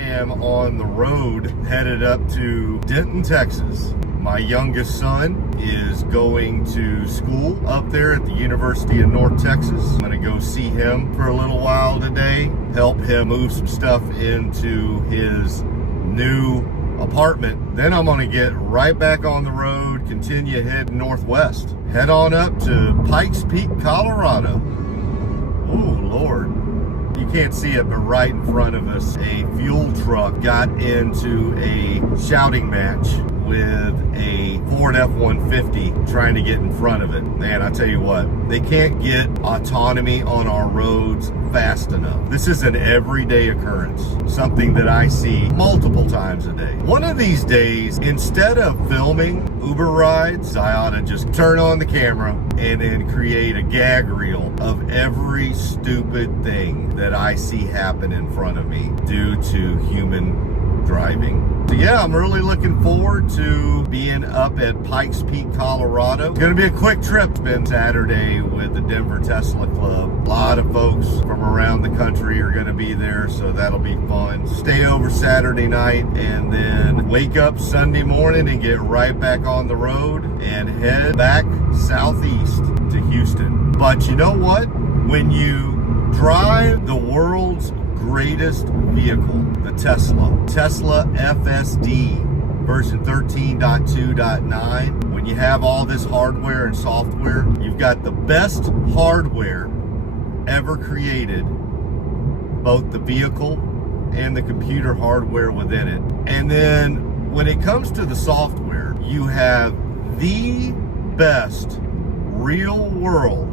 am on the road headed up to Denton, Texas. My youngest son is going to school up there at the University of North Texas. I'm gonna go see him for a little while today, help him move some stuff into his new apartment. Then I'm gonna get right back on the road, continue heading northwest. Head on up to Pikes Peak, Colorado. Oh, Lord. You can't see it, but right in front of us, a fuel truck got into a shouting match with a Ford F-150 trying to get in front of it. Man, I tell you what, they can't get autonomy on our roads fast enough. This is an everyday occurrence, something that I see multiple times a day. One of these days, instead of filming Uber rides, I ought to just turn on the camera and then create a gag reel of every stupid thing that I see happen in front of me due to human driving. So yeah, I'm really looking forward to being up at Pikes Peak, Colorado. It's gonna be a quick trip. It's been Saturday with the Denver Tesla Club. A lot of folks from around the country are gonna be there, so that'll be fun. Stay over Saturday night and then wake up Sunday morning and get right back on the road and head back southeast to Houston. But you know what? When you drive the world's greatest vehicle, the Tesla FSD version 13.2.9, when you have all this hardware and software, you've got the best hardware ever created, both the vehicle and the computer hardware within it. And then when it comes to the software, you have the best real world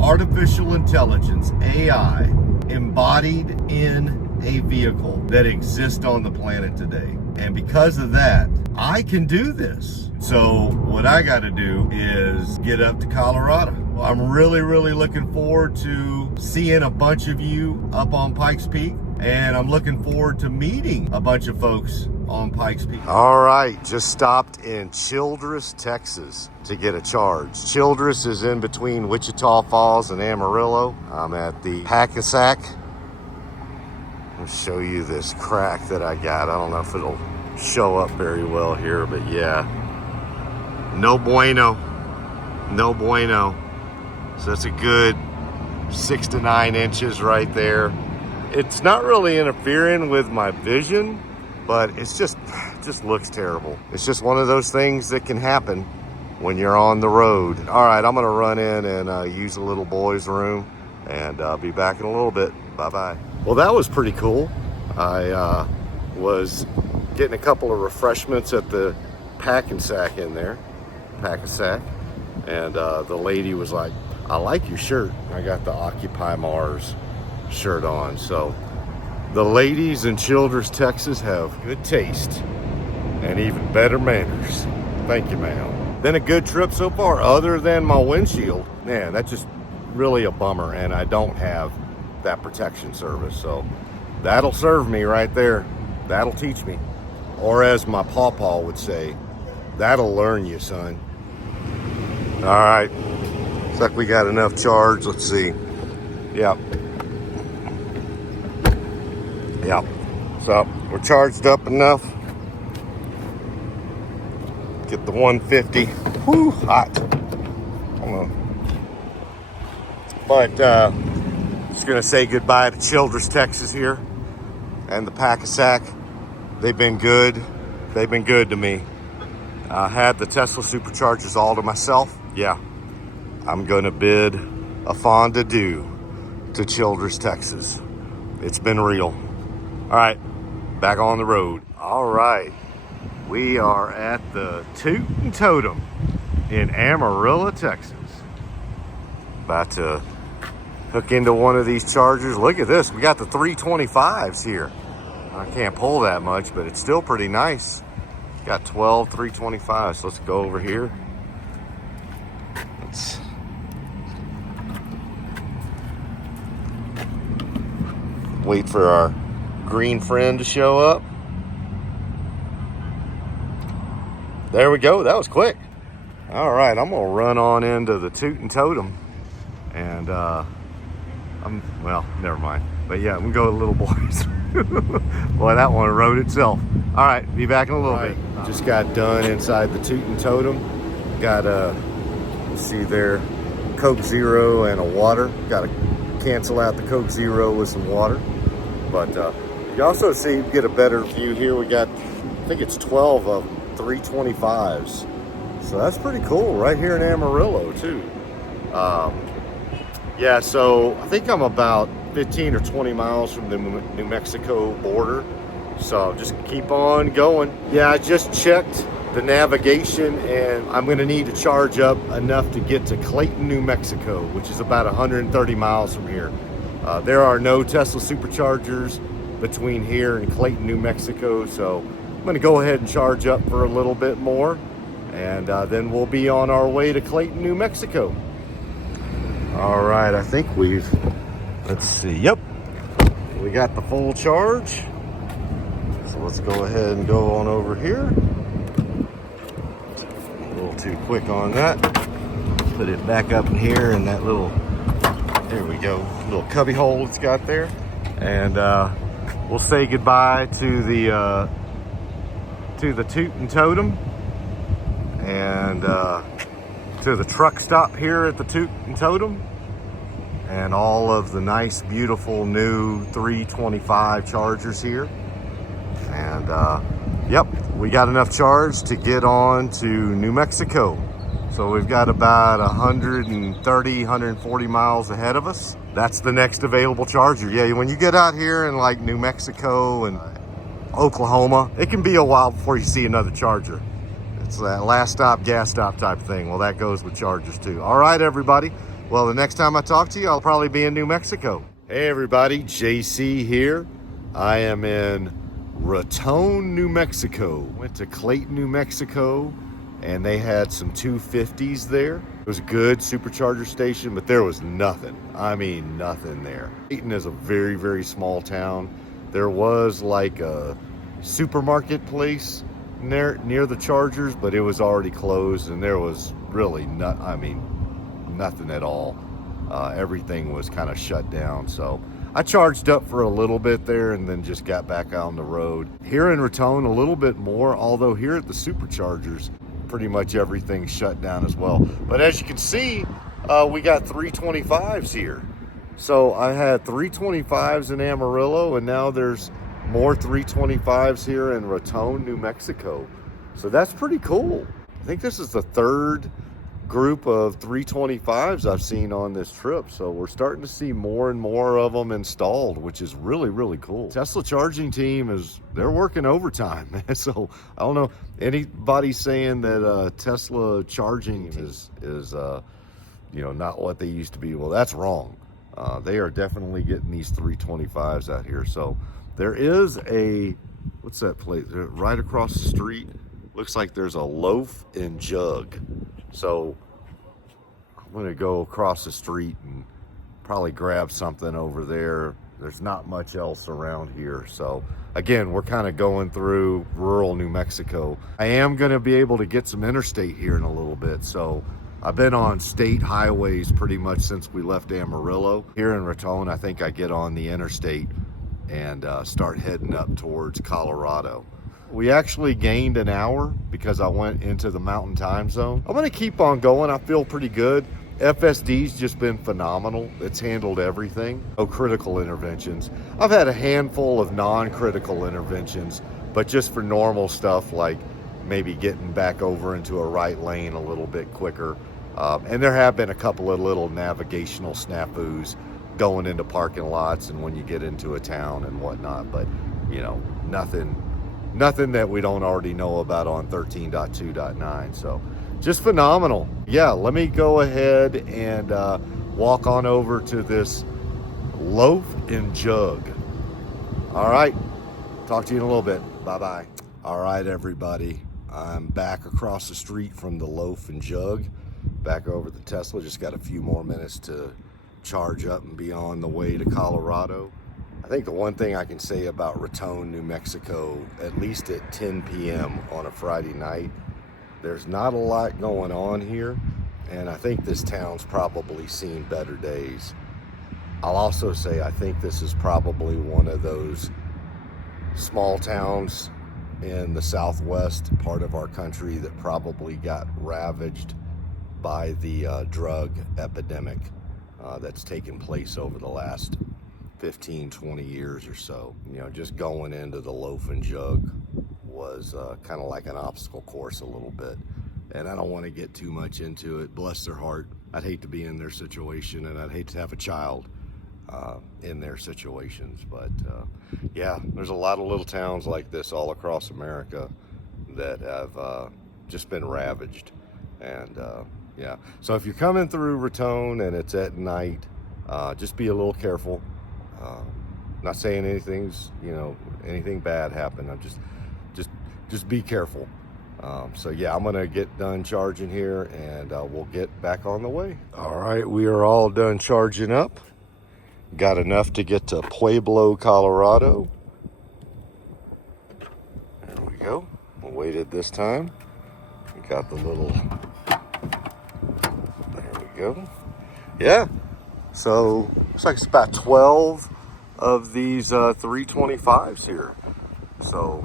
artificial intelligence, AI, embodied in a vehicle that exists on the planet today. And because of that, I can do this. So what I got to do is get up to Colorado. Well, I'm really looking forward to seeing a bunch of you up on Pikes Peak, and I'm looking forward to meeting a bunch of folks on Pikes Peak. All right, just stopped in Childress, Texas to get a charge. Childress is in between Wichita Falls and Amarillo. I'm at the Pack-a-Sack. I'll show you this crack that I got. I don't know if it'll show up very well here, but yeah. No bueno. No bueno. So that's a good 6 to 9 inches right there. It's not really interfering with my vision, but it just looks terrible. It's just one of those things that can happen when you're on the road. All right, I'm gonna run in and use a little boy's room, and I'll be back in a little bit. Bye-bye. Well, that was pretty cool. I was getting a couple of refreshments at the Pack-a-Sack in there, Pack-a-Sack, and the lady was like, "I like your shirt." I got the Occupy Mars shirt on. So the ladies in Childress, Texas have good taste and even better manners. Thank you, ma'am. Been a good trip so far, other than my windshield. Man, that's just really a bummer, and I don't have that protection service. So that'll serve me right there. That'll teach me. Or as my pawpaw would say, that'll learn you, son. All right, looks like we got enough charge. Let's see. Yep. So we're charged up enough. Get the 150. Whew, hot. Hold on. But just gonna say goodbye to Childress, Texas here, and the Pack-a-Sack. They've been good. They've been good to me. I had the Tesla Superchargers all to myself. Yeah, I'm gonna bid a fond adieu to Childress, Texas. It's been real. All right, back on the road. All right, we are at the Toot and Totem in Amarillo, Texas. About to hook into one of these chargers. Look at this, we got the 325s here. I can't pull that much, but it's still pretty nice. Got 12 325s, so let's go over here. Let's wait for our green friend to show up. There we go, that was quick. All right, I'm gonna run on into the Toot and Totem, and well, never mind. But yeah, I'm gonna go to Little Boys. Boy, that one rode itself. All right, be back in a little bit. Just got done inside the Toot and Totem. Got see there, Coke Zero and a water. Got to cancel out the Coke Zero with some water. But you also see, get a better view here. We got, I think it's 12 of 325s. So that's pretty cool right here in Amarillo too. Yeah, so I think I'm about 15 or 20 miles from the New Mexico border. So just keep on going. Yeah, I just checked the navigation and I'm gonna need to charge up enough to get to Clayton, New Mexico, which is about 130 miles from here. There are no Tesla superchargers between here and Clayton, New Mexico. So I'm gonna go ahead and charge up for a little bit more and then we'll be on our way to Clayton, New Mexico. All right, I think let's see, yep, we got the full charge. So let's go ahead and go on over here. A little too quick on that. Put it back up in here in that little, there we go, little cubby hole it's got there. And we'll say goodbye to the Toot and Totem and to the truck stop here at the Toot and Totem and all of the nice, beautiful new 325 chargers here. And yep, we got enough charge to get on to New Mexico. So we've got about 130, 140 miles ahead of us. That's the next available charger. Yeah, when you get out here in like New Mexico and Oklahoma, it can be a while before you see another charger. It's that last stop, gas stop type thing. Well, that goes with chargers too. All right, everybody. Well, the next time I talk to you, I'll probably be in New Mexico. Hey, everybody. JC here. I am in Raton, New Mexico. Went to Clayton, New Mexico, and they had some 250s there. It was a good supercharger station, but there was nothing. I mean, nothing there. Clayton is a very, very small town. There was like a supermarket place near the chargers, but it was already closed, and there was really nothing at all. Everything was kind of shut down. So I charged up for a little bit there and then just got back on the road. Here in Raton, a little bit more, although here at the superchargers, pretty much everything's shut down as well. But as you can see, we got 325s here. So I had 325s in Amarillo, and now there's more 325s here in Raton, New Mexico. So that's pretty cool. I think this is the third group of 325s I've seen on this trip. So we're starting to see more and more of them installed, which is really, really cool. Tesla charging team they're working overtime. So I don't know, anybody saying that Tesla charging is not what they used to be. Well, that's wrong. They are definitely getting these 325s out here. So there is what's that place? Right across the street. Looks like there's a loaf and jug. So I'm gonna go across the street and probably grab something over there. There's not much else around here. So again, we're kind of going through rural New Mexico. I am gonna be able to get some interstate here in a little bit. So I've been on state highways pretty much since we left Amarillo. Here in Raton, I think I get on the interstate and start heading up towards Colorado. We actually gained an hour because I went into the mountain time zone. I'm gonna keep on going. I feel pretty good. FSD's just been phenomenal. It's handled everything. No critical interventions. I've had a handful of non-critical interventions, but just for normal stuff like maybe getting back over into a right lane a little bit quicker. And there have been a couple of little navigational snafus going into parking lots and when you get into a town and whatnot, but nothing that we don't already know about on 13.2.9. So just phenomenal. Yeah, let me go ahead and walk on over to this loaf and jug. All right, talk to you in a little bit. Bye-bye. All right, everybody, I'm back across the street from the loaf and jug, back over the Tesla. Just got a few more minutes to charge up and be on the way to Colorado. I think the one thing I can say about Raton, New Mexico, at least at 10 p.m. on a Friday night, there's not a lot going on here, and I think this town's probably seen better days. I'll also say I think this is probably one of those small towns in the southwest part of our country that probably got ravaged by the drug epidemic that's taken place over the last 15, 20 years or so. You know, just going into the loaf and jug was kind of like an obstacle course a little bit. And I don't want to get too much into it. Bless their heart. I'd hate to be in their situation, and I'd hate to have a child in their situations. But yeah, there's a lot of little towns like this all across America that have just been ravaged. And yeah, so if you're coming through Raton and it's at night, just be a little careful. Not saying anything bad happened. I'm just be careful. So yeah, I'm gonna get done charging here, and we'll get back on the way. All right, we are all done charging up. Got enough to get to Pueblo, Colorado. There we go. We waited this time. We got the little. There we go. Yeah. So looks like it's about 12 of these 325s here. So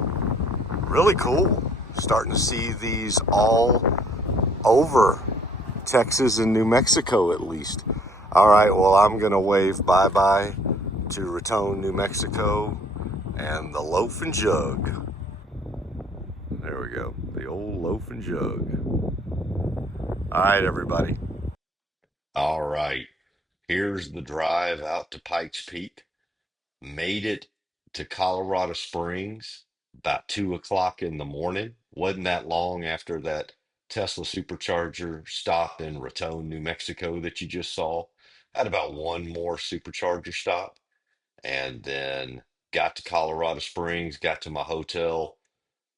really cool. Starting to see these all over Texas and New Mexico, at least. All right, well, I'm gonna wave bye-bye to Raton, New Mexico, and the loaf and jug. There we go, the old loaf and jug. All right, everybody. All right, here's the drive out to Pikes Peak. Made it to Colorado Springs about 2 o'clock in the morning. Wasn't that long after that Tesla supercharger stop in Raton, New Mexico that you just saw. Had about one more supercharger stop, and then got to Colorado Springs, got to my hotel,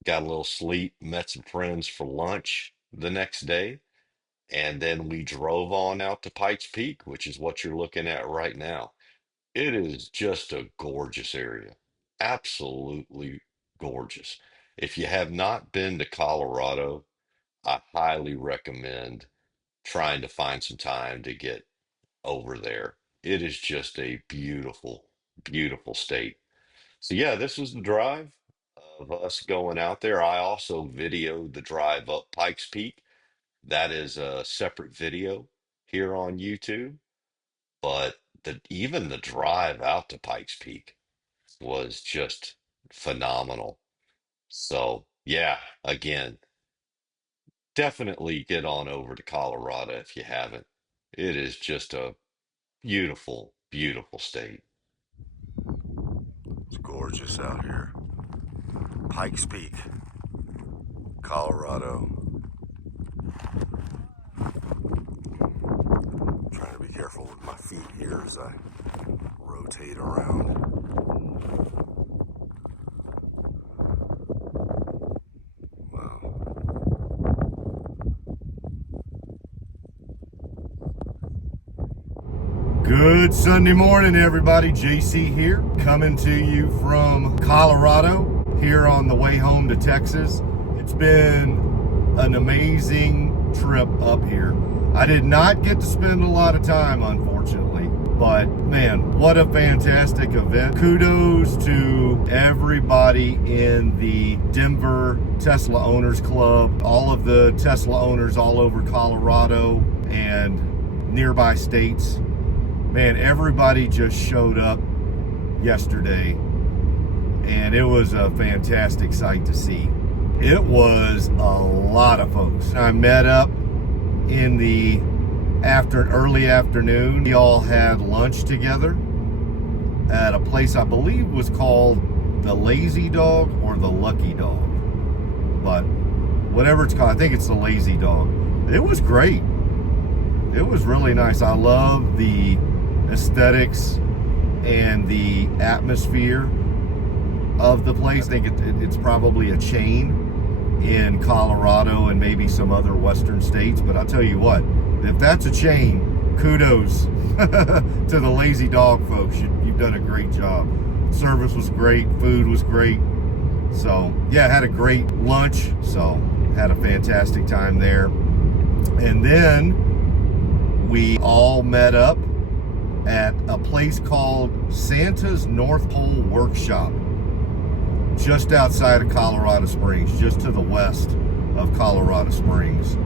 got a little sleep, met some friends for lunch the next day, and then we drove on out to Pikes Peak, which is what you're looking at right now. It is just a gorgeous area. Absolutely gorgeous. If you have not been to Colorado, I highly recommend trying to find some time to get over there. It is just a beautiful, beautiful state. So yeah, this was the drive of us going out there. I also videoed the drive up Pikes Peak. That is a separate video here on YouTube. But even the drive out to Pikes Peak was just phenomenal. So yeah, again, definitely get on over to Colorado if you haven't. It is just a beautiful, beautiful state. It's gorgeous out here. Pikes Peak, Colorado. Trying to be careful with my feet here as I rotate around. Good Sunday morning, everybody. JC here, coming to you from Colorado, here on the way home to Texas. It's been an amazing trip up here. I did not get to spend a lot of time, unfortunately, but man, what a fantastic event. Kudos to everybody in the Denver Tesla Owners Club, all of the Tesla owners all over Colorado and nearby states. Man, everybody just showed up yesterday, and it was a fantastic sight to see. It was a lot of folks. I met up in the early afternoon. We all had lunch together at a place I believe was called the Lazy Dog or the Lucky Dog, but whatever it's called, I think it's the Lazy Dog. It was great. It was really nice. I love the aesthetics and the atmosphere of the place. I think it's probably a chain in Colorado and maybe some other western states, but I'll tell you what, if that's a chain, kudos to the Lazy Dog folks. You've done a great job. Service was great, food was great. So yeah, had a great lunch, so had a fantastic time there. And then we all met up at a place called Santa's North Pole Workshop. just outside of Colorado Springs, just to the west of Colorado Springs.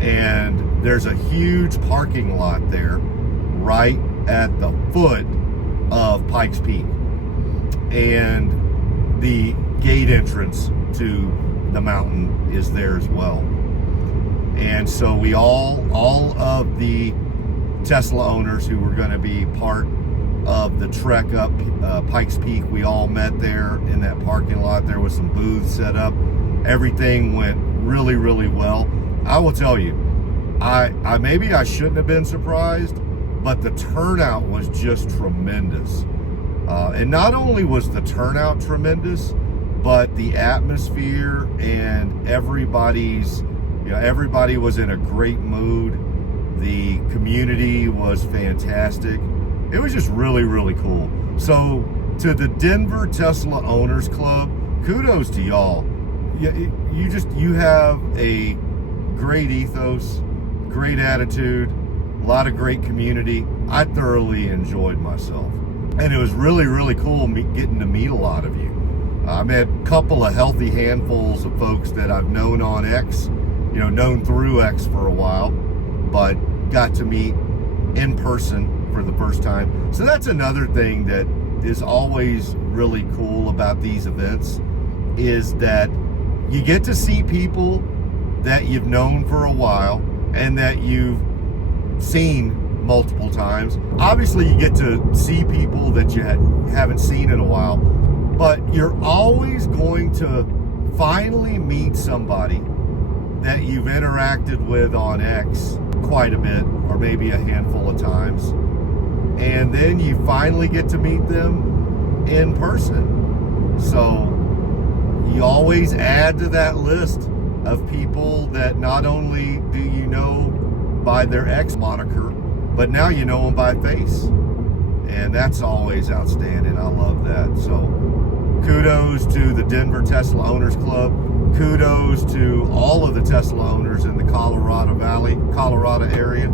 And there's a huge parking lot there right at the foot of Pikes Peak. And the gate entrance to the mountain is there as well. And so we all of the Tesla owners who were going to be part of the trek up Pikes Peak, we all met there in that parking lot. There was some booths set up. Everything went really, really well. I will tell you, I maybe I shouldn't have been surprised, but the turnout was just tremendous. And not only was the turnout tremendous, but the atmosphere and everybody was in a great mood. The community was fantastic. It was just really, really cool. So to the Denver Tesla Owners Club, kudos to y'all. You have a great ethos, great attitude, a lot of great community. I thoroughly enjoyed myself. And it was really, really cool getting to meet a lot of you. I met a couple of healthy handfuls of folks that I've known on X, known through X for a while, but got to meet in person for the first time. So that's another thing that is always really cool about these events, is that you get to see people that you've known for a while and that you've seen multiple times. Obviously, you get to see people that you haven't seen in a while, but you're always going to finally meet somebody that you've interacted with on X quite a bit, or maybe a handful of times, and then you finally get to meet them in person. So you always add to that list of people that not only do you know by their X moniker, but now you know them by face. And that's always outstanding. I love that. So kudos to the Denver Tesla Owners Club. Kudos to all of the Tesla owners in the Colorado Valley, Colorado area,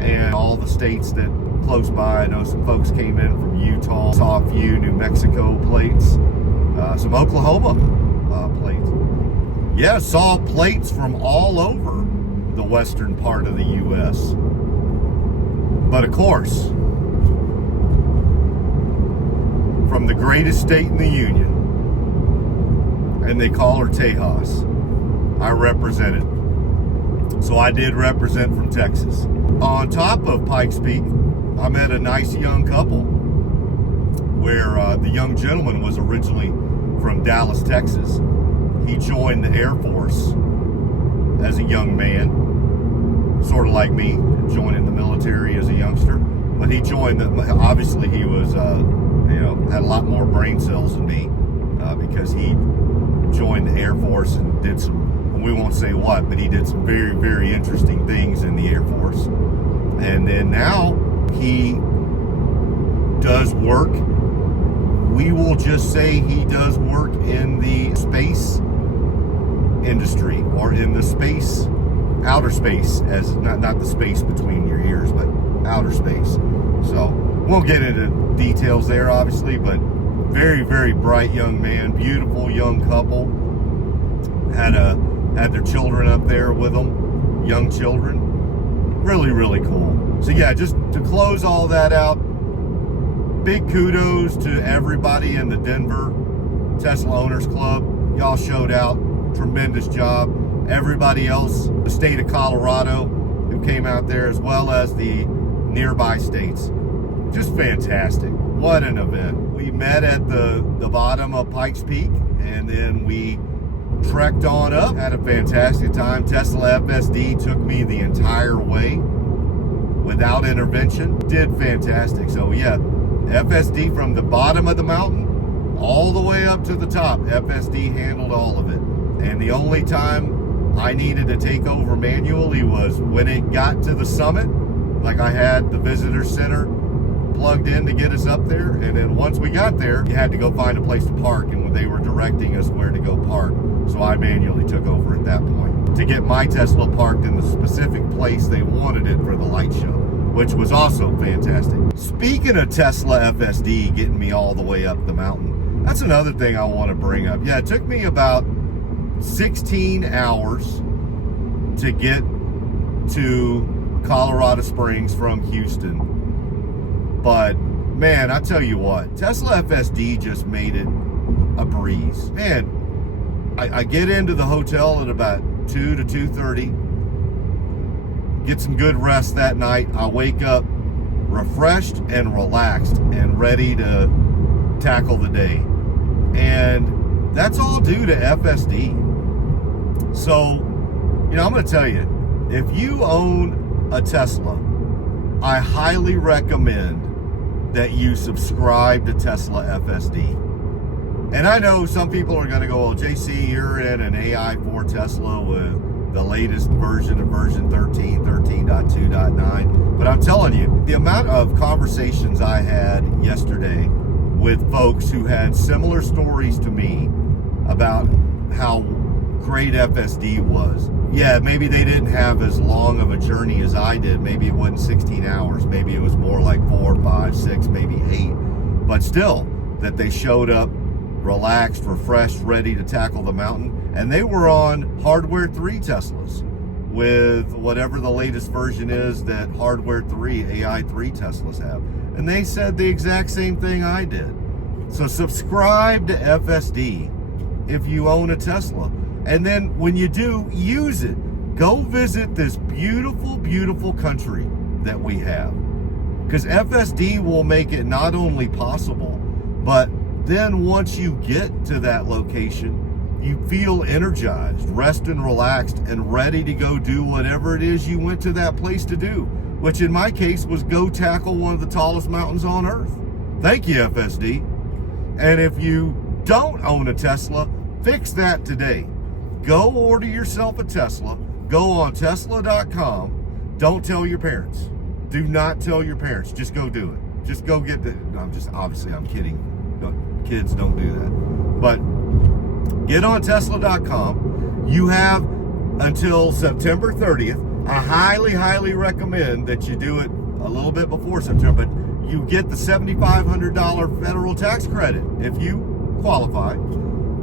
and all the states that close by. I know some folks came in from Utah, saw a few New Mexico plates, some Oklahoma plates. Yeah, saw plates from all over the western part of the U.S. But of course, from the greatest state in the Union, and they call her Tejas, I represented. So I did represent from Texas. On top of Pikes Peak, I met a nice young couple where the young gentleman was originally from Dallas, Texas. He joined the Air Force as a young man, sort of like me, joining the military as a youngster. But he joined, obviously he was, had a lot more brain cells than me, because he joined the Air Force and did some, we won't say what, but he did some very, very interesting things in the Air Force. And then now he does work. We will just say he does work in the space industry, or in the space, outer space, as not the space between your ears, but outer space. So won't get into details there, obviously, but very, very bright young man, beautiful young couple. Had their children up there with them, young children. Really, really cool. So yeah, just to close all that out, big kudos to everybody in the Denver Tesla Owners Club. Y'all showed out. Tremendous job. Everybody else, the state of Colorado, who came out there, as well as the nearby states. Just fantastic. What an event. We met at the bottom of Pikes Peak, and then we trekked on up. Had a fantastic time. Tesla FSD took me the entire way without intervention. Did fantastic. So yeah, FSD from the bottom of the mountain all the way up to the top. FSD handled all of it. And the only time I needed to take over manually was when it got to the summit. Like, I had the visitor center plugged in to get us up there, and then once we got there, you had to go find a place to park, and they were directing us where to go park. So I manually took over at that point to get my Tesla parked in the specific place they wanted it for the light show, which was also fantastic. Speaking of Tesla FSD getting me all the way up the mountain, That's another thing I want to bring up. Yeah, it took me about 16 hours to get to Colorado Springs from Houston. But man, I tell you what, Tesla FSD just made it a breeze. Man, I get into the hotel at about 2 to 2:30, get some good rest that night. I wake up refreshed and relaxed and ready to tackle the day. And that's all due to FSD. So, you know, I'm going to tell you, if you own a Tesla, I highly recommend that you subscribe to Tesla FSD. And I know some people are going to go, well, JC, you're in an AI4 Tesla with the latest version of version 13, 13.2.9. But I'm telling you, the amount of conversations I had yesterday with folks who had similar stories to me about how great FSD was. Yeah, maybe they didn't have as long of a journey as I did. Maybe it wasn't 16 hours. Maybe it was more like 4, 5, 6, maybe 8. But still, that they showed up relaxed, refreshed, ready to tackle the mountain. And they were on Hardware 3 Teslas with whatever the latest version is that Hardware 3, AI3 Teslas have. And they said the exact same thing I did. So subscribe to FSD if you own a Tesla. And then when you do, use it. Go visit this beautiful, beautiful country that we have. Because FSD will make it not only possible, but then once you get to that location, you feel energized, rest and relaxed, and ready to go do whatever it is you went to that place to do, which in my case was go tackle one of the tallest mountains on earth. Thank you, FSD. And if you don't own a Tesla, fix that today. Go order yourself a Tesla. Go on Tesla.com. Don't tell your parents. Do not tell your parents. Just go do it. Just go get the, I'm kidding. No, kids don't do that. But get on Tesla.com. You have until September 30th. I highly, highly recommend that you do it a little bit before September, but you get the $7,500 federal tax credit. If you qualify,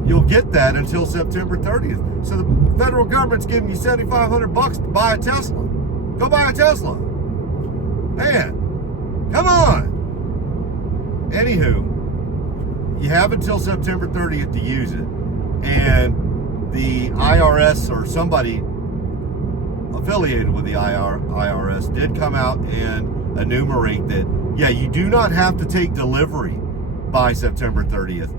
you'll get that until September 30th. So the federal government's giving you $7,500 to buy a Tesla. Go buy a Tesla. Man, come on. Anywho, you have until September 30th to use it. And the IRS or somebody affiliated with the IRS did come out and enumerate that, yeah, you do not have to take delivery by September 30th,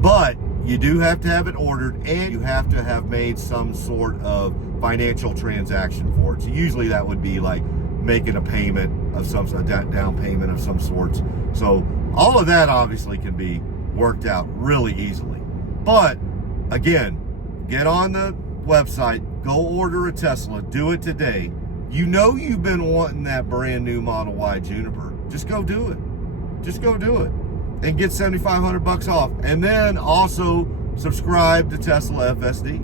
but you do have to have it ordered and you have to have made some sort of financial transaction for it. So usually that would be like making a payment of some sort, down payment of some sorts. So all of that obviously can be worked out really easily. But again, get on the website, go order a Tesla, do it today. You know you've been wanting that brand new Model Y Juniper. Just go do it. Just go do it. And get $7,500 off. And then also subscribe to Tesla FSD.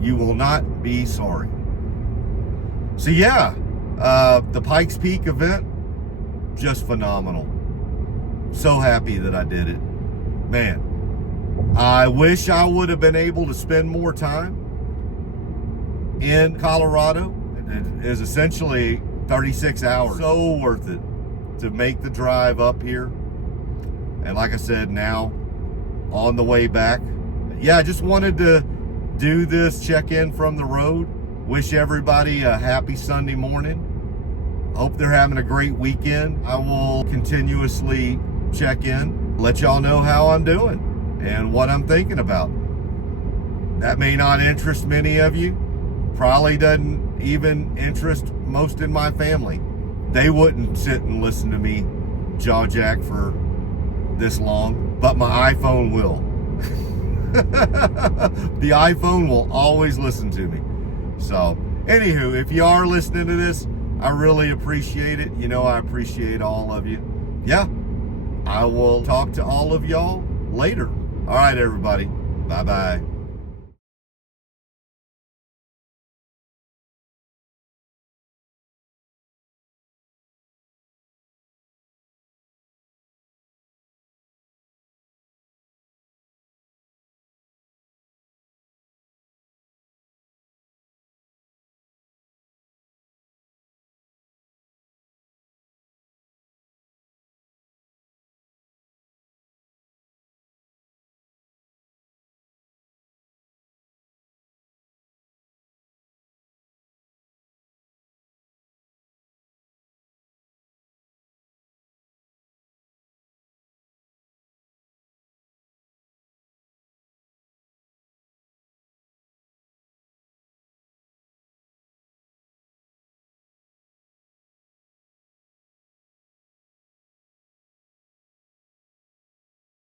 You will not be sorry. So yeah, the Pikes Peak event, just phenomenal. So happy that I did it. Man, I wish I would have been able to spend more time in Colorado. It is essentially 36 hours. So worth it to make the drive up here. And like I said, now on the way back. Yeah, I just wanted to do this check-in from the road. Wish everybody a happy Sunday morning. Hope they're having a great weekend. I will continuously check in, let y'all know how I'm doing and what I'm thinking about. That may not interest many of you. Probably doesn't even interest most in my family. They wouldn't sit and listen to me jaw jack for this long, but my iPhone will. The iPhone will always listen to me. So, anywho, if you are listening to this, I really appreciate it. You know, I appreciate all of you. Yeah, I will talk to all of y'all later. All right, everybody. Bye-bye.